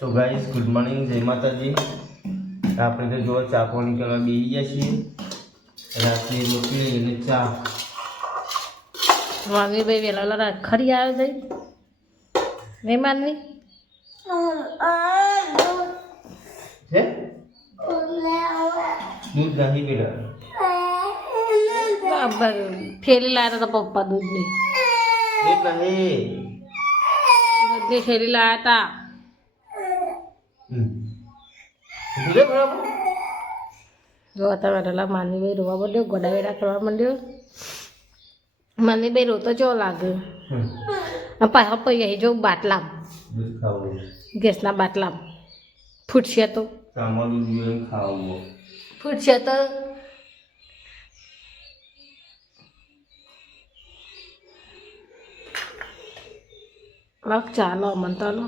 તો guys good morning, જય માતાજી. આપણે તો જો ચા પાણી કરવા બેસી ગયા છીએ. રાતની રોટલી અને ચા. માનવીભાઈ વેલા ખરી આવે છે નહીં માનવી છે દૂધ નહીં પેલા ફેરી લાયા હતા પપ્પા દૂધની ફેરી લાયા હતા. જો હતા બેઠેલા માનવીભાઈ રોવા માંડ્યો, ગોડા વેડા કરવા માંડ્યો. માનવીભાઈ રોતો ચો લાગે પાછો પછી જો બાટલા ગેસના બાટલા ફૂટશે તો ફૂટશે તો ચાલો મન તો લો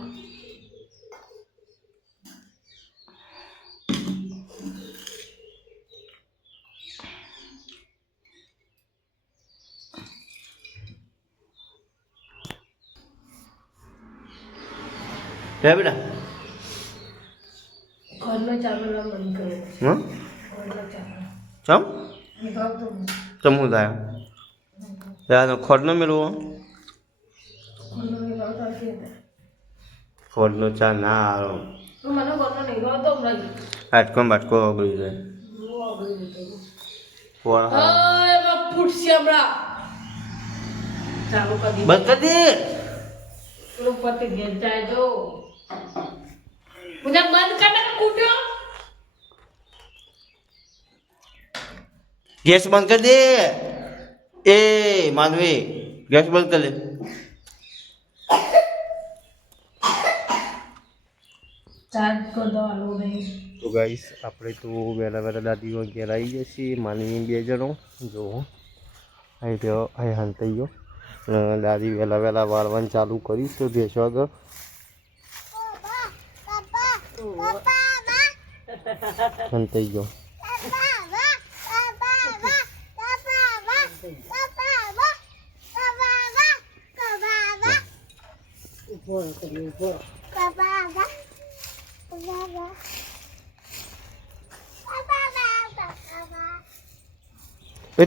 બેટા ઘરનો ચાવલ બંધ કરે ચમ ચમું થાય ત્યાં ખોટનો મેળવો ખોટનો ચા ના આવો મને ઘરનો નહીં ભાવતો હમણાં બાટકો બાટકો ઓગળી જાય ફૂટશે હમણાં ચાલુ કરી બંધ કરી દે ઉપરથી ઘેર જાય જો મુझे બંધ કરને કૂટ્યો ગેસ બંધ કરી દે એ માનવી ગેસ બંધ કરી દે. ચાર્જ કર દો આલો નહીં. તો ગાઈસ આપણે તો વહેલા વહેલા દાદીઓ ઘેર આવી ગયા છીએ. માનવી 2 જણો જો અહીં રહ્યો અહીં હંતાઈ ગયો. દાદી વહેલા વહેલા વાળવાનું ચાલુ કરીશ તો ભેંસો આગળ હંતાઈ ગયો.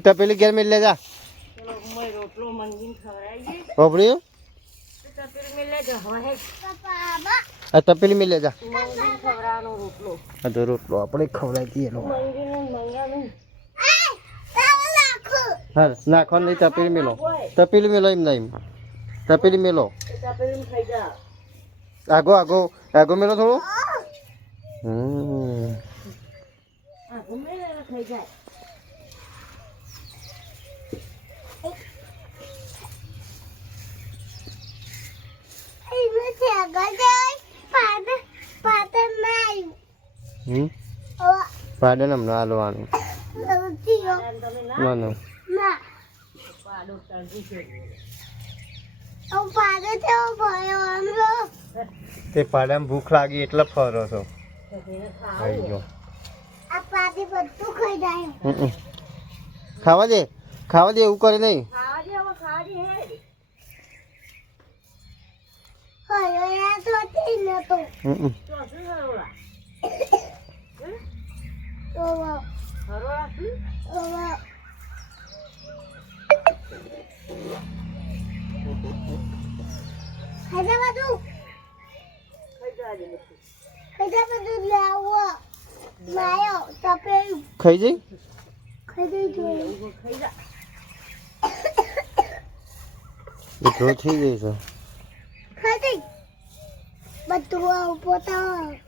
તપેલી ઘેર મેં લે જા રોટલો મંગીને ખવડાવી ઓપડ્યું તપેલી મેં લેજો હવે આ તપેલી મેં લે જા મંગીને ખવડાવવાનો રોટલો આ તો રોટલો આપણે ખવડાવી દઈએ એનો મંગીને મંગાનું હા નાખો નહીં તપેલી મેલો તપેલી મેલો એમ નહીં તપેલી મેલો તપેલી ખાઈ જા આગો આગો આગો મેલો થોડો ખાઈ જાય પાડે ને હમણાં હાલવાનું ના તે પાડામાં ભૂખ લાગી એટલે ફરો છો ખાઈ ગયો ખાવા દે એવું કરે નહીં ખાઈ જઈ એટલો થઈ જાય છે બધું પોતા